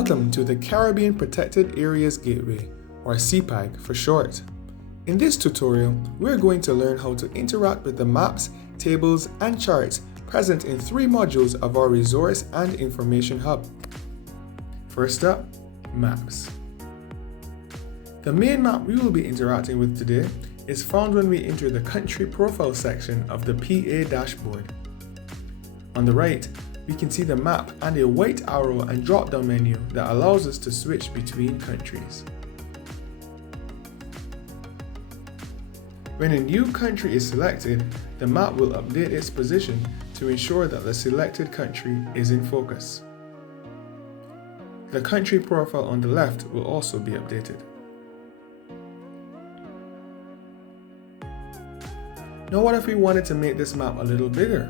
Welcome to the Caribbean Protected Areas Gateway, or CPAG for short. In this tutorial, we're going to learn how to interact with the maps, tables, and charts present in 3 modules of our Resource and Information Hub. First up, Maps. The main map we will be interacting with today is found when we enter the Country Profile section of the PA dashboard. On the right, we can see the map and a white arrow and drop-down menu that allows us to switch between countries. When a new country is selected, the map will update its position to ensure that the selected country is in focus. The country profile on the left will also be updated. Now what if we wanted to make this map a little bigger?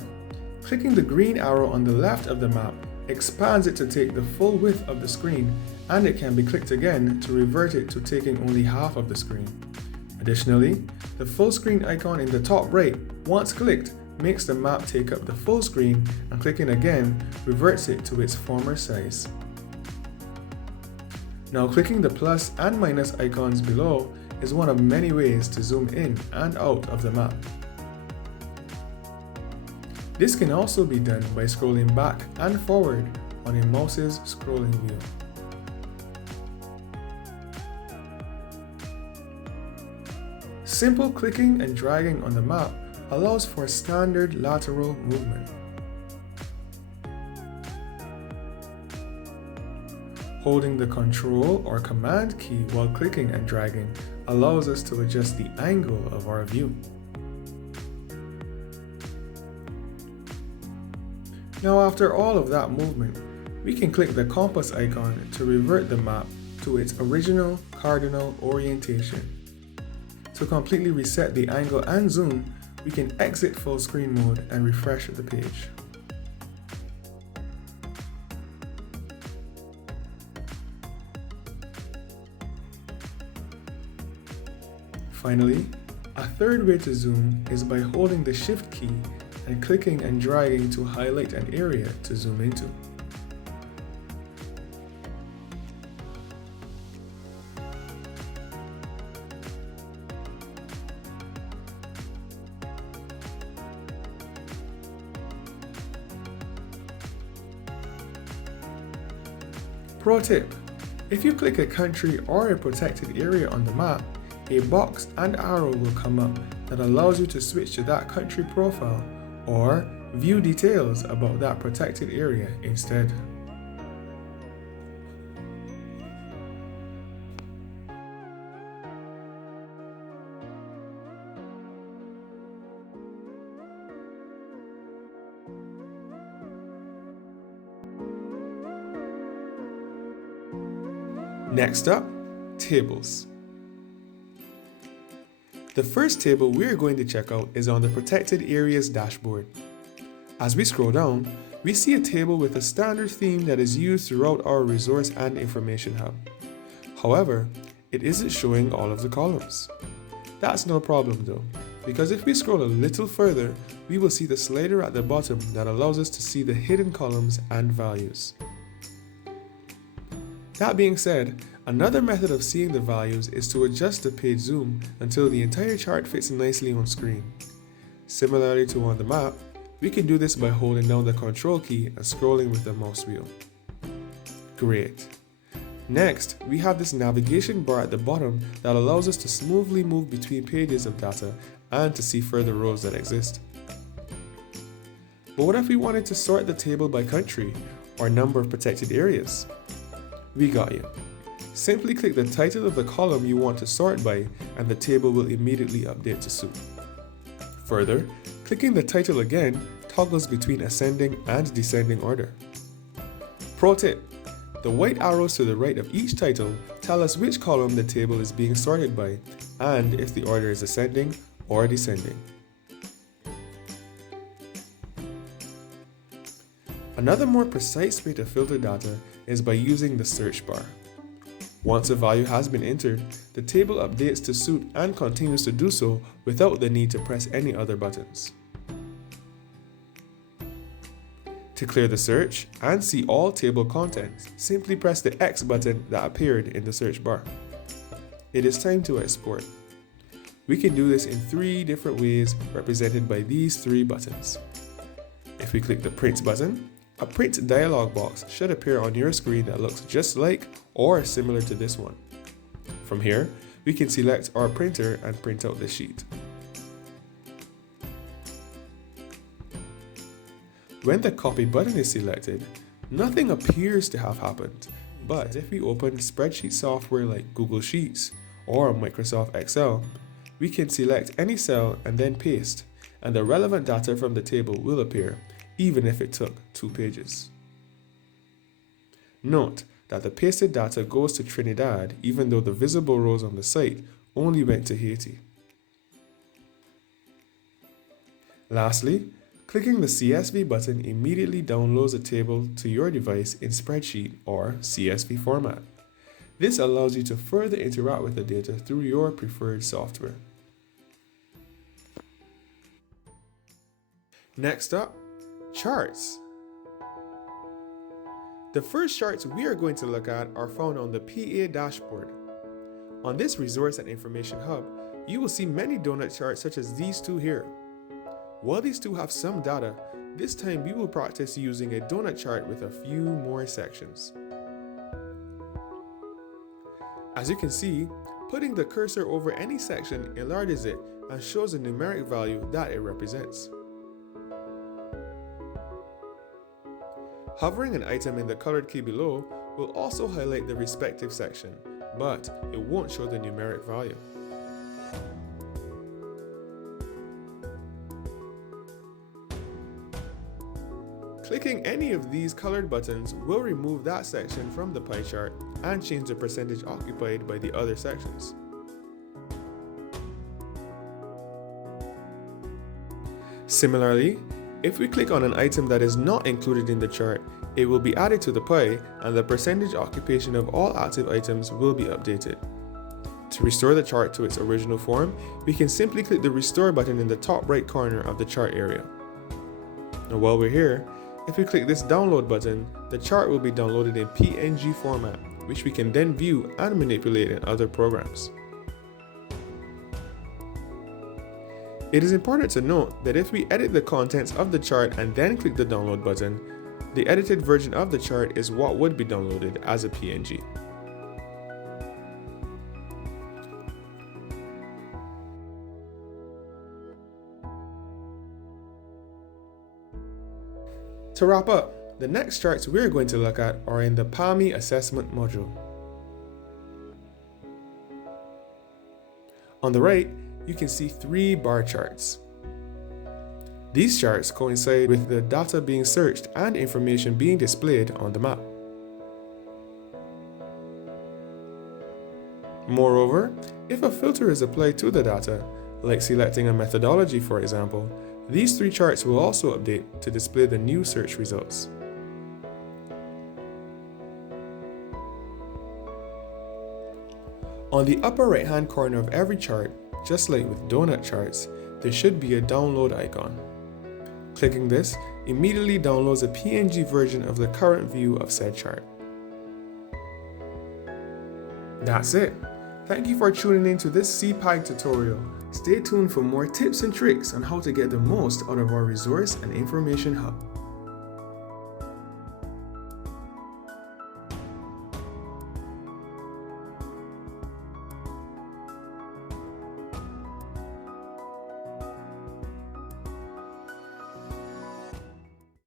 Clicking the green arrow on the left of the map expands it to take the full width of the screen, and it can be clicked again to revert it to taking only half of the screen. Additionally, the full screen icon in the top right, once clicked, makes the map take up the full screen, and clicking again reverts it to its former size. Now clicking the plus and minus icons below is one of many ways to zoom in and out of the map. This can also be done by scrolling back and forward on a mouse's scrolling wheel. Simple clicking and dragging on the map allows for standard lateral movement. Holding the Control or Command key while clicking and dragging allows us to adjust the angle of our view. Now after all of that movement, we can click the compass icon to revert the map to its original cardinal orientation. To completely reset the angle and zoom, we can exit full screen mode and refresh the page. Finally, a third way to zoom is by holding the Shift key and clicking and dragging to highlight an area to zoom into. Pro tip: if you click a country or a protected area on the map, a box and arrow will come up that allows you to switch to that country profile or view details about that protected area instead. Next up, tables. The first table we're going to check out is on the Protected Areas dashboard. As we scroll down, we see a table with a standard theme that is used throughout our Resource and Information Hub. However, it isn't showing all of the columns. That's no problem though, because if we scroll a little further, we will see the slider at the bottom that allows us to see the hidden columns and values. That being said, another method of seeing the values is to adjust the page zoom until the entire chart fits nicely on screen. Similarly to on the map, we can do this by holding down the Control key and scrolling with the mouse wheel. Great. Next, we have this navigation bar at the bottom that allows us to smoothly move between pages of data and to see further rows that exist. But what if we wanted to sort the table by country or number of protected areas? We got you. Simply click the title of the column you want to sort by and the table will immediately update to suit. Further, clicking the title again toggles between ascending and descending order. Pro tip: the white arrows to the right of each title tell us which column the table is being sorted by and if the order is ascending or descending. Another more precise way to filter data is by using the search bar. Once a value has been entered, the table updates to suit and continues to do so without the need to press any other buttons. To clear the search and see all table contents, simply press the X button that appeared in the search bar. It is time to export. We can do this in 3 different ways represented by these 3 buttons. If we click the Print button, a print dialog box should appear on your screen that looks just like or similar to this one. From here, we can select our printer and print out the sheet. When the Copy button is selected, nothing appears to have happened, but if we open spreadsheet software like Google Sheets or Microsoft Excel, we can select any cell and then paste, and the relevant data from the table will appear, even if it took 2 pages. Note that the pasted data goes to Trinidad even though the visible rows on the site only went to Haiti. Lastly, clicking the CSV button immediately downloads a table to your device in spreadsheet or CSV format. This allows you to further interact with the data through your preferred software. Next up, charts. The first charts we are going to look at are found on the PA dashboard. On this Resource and Information Hub, you will see many donut charts such as these 2 here. While these 2 have some data, this time we will practice using a donut chart with a few more sections. As you can see, putting the cursor over any section enlarges it and shows the numeric value that it represents. Hovering an item in the colored key below will also highlight the respective section, but it won't show the numeric value. Clicking any of these colored buttons will remove that section from the pie chart and change the percentage occupied by the other sections. Similarly, if we click on an item that is not included in the chart, it will be added to the pie and the percentage occupation of all active items will be updated. To restore the chart to its original form, we can simply click the Restore button in the top right corner of the chart area. Now while we're here, if we click this Download button, the chart will be downloaded in PNG format, which we can then view and manipulate in other programs. It is important to note that if we edit the contents of the chart and then click the Download button, the edited version of the chart is what would be downloaded as a PNG. To wrap up, the next charts we're going to look at are in the PAMI Assessment module. On the right, you can see 3 bar charts. These charts coincide with the data being searched and information being displayed on the map. Moreover, if a filter is applied to the data, like selecting a methodology for example, these 3 charts will also update to display the new search results. On the upper right hand corner of every chart, just like with donut charts, there should be a download icon. Clicking this immediately downloads a PNG version of the current view of said chart. That's it. Thank you for tuning in to this CPAG tutorial. Stay tuned for more tips and tricks on how to get the most out of our Resource and Information Hub.